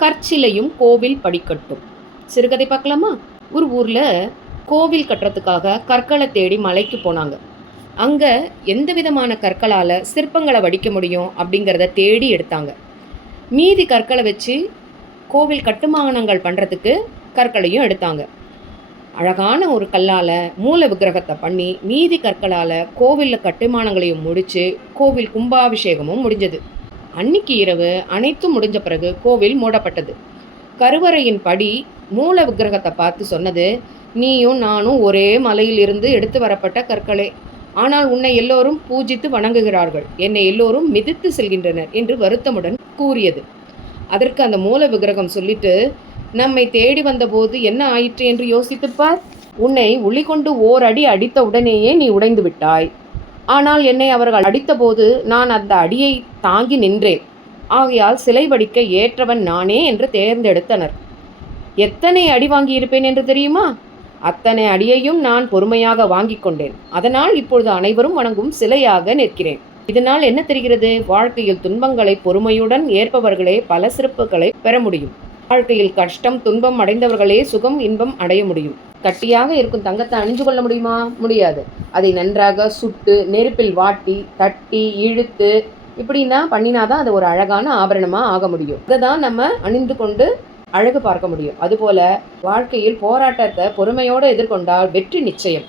கற்சிலையும் கோவில் படிக்கட்டும். சிறுகதை பார்க்கலாமா? ஒரு ஊரில் கோவில் கட்டுறதுக்காக கற்களை தேடி மலைக்கு போனாங்க. அங்கே எந்த விதமான கற்களால் சிற்பங்களை வடிக்க முடியும் அப்படிங்கிறத தேடி எடுத்தாங்க. மீதி கற்களை வச்சு கோவில் கட்டுமானங்கள் பண்ணுறதுக்கு கற்களையும் எடுத்தாங்க. அழகான ஒரு கல்லால் மூல விக்கிரகத்தை பண்ணி மீதி கற்களால் கோவிலில் கட்டுமானங்களையும் முடித்து கோவில் கும்பாபிஷேகமும் முடிஞ்சது. அன்னைக்கு இரவு அனைத்தும் முடிஞ்ச பிறகு கோவில் மூடப்பட்டது. கருவறையின் படி மூல விக்கிரகத்தை பார்த்து சொன்னது, நீயும் நானும் ஒரே மலையில் இருந்து எடுத்து வரப்பட்ட கற்களே, ஆனால் உன்னை எல்லோரும் பூஜித்து வணங்குகிறார்கள், என்னை எல்லோரும் மிதித்து செல்கின்றனர் என்று வருத்தமுடன் கூறியது. அதற்கு அந்த மூல விக்கிரகம் சொல்லிட்டு, நம்மை தேடி வந்தபோது என்ன ஆயிற்று என்று யோசித்துப்பார். உன்னை உளி கொண்டு ஓரடி அடித்த உடனேயே நீ உடைந்து விட்டாய். ஆனால் என்னை அவர்கள் அடித்தபோது நான் அந்த அடியை தாங்கி நின்றேன். ஆகையால் சிலை வடிக்க ஏற்றவன் நானே என்று தேர்ந்தெடுத்தனர். எத்தனை அடி வாங்கியிருப்பேன் என்று தெரியுமா? அத்தனை அடியையும் நான் பொறுமையாக வாங்கி கொண்டேன். அதனால் இப்பொழுது அனைவரும் வணங்கும் சிலையாக நிற்கிறேன். இதனால் என்ன தெரிகிறது? வாழ்க்கையில் துன்பங்களை பொறுமையுடன் ஏற்பவர்களே பல சிறப்புகளை பெற முடியும். வாழ்க்கையில் கஷ்டம் துன்பம் அடைந்தவர்களே சுகம் இன்பம் அடைய முடியும். கட்டியாக இருக்கும் தங்கத்தை அணிஞ்சு கொள்ள முடியுமா? முடியாது. அதை நன்றாக சுட்டு நெருப்பில் வாட்டி தட்டி இழுத்து இப்படின்னா பண்ணினாதான் அது ஒரு அழகான ஆபரணமாக ஆக முடியும். அதை தான் நம்ம அணிந்து கொண்டு அழகு பார்க்க முடியும். அதுபோல வாழ்க்கையில் போராட்டத்தை பொறுமையோடு எதிர்கொண்டால் வெற்றி நிச்சயம்.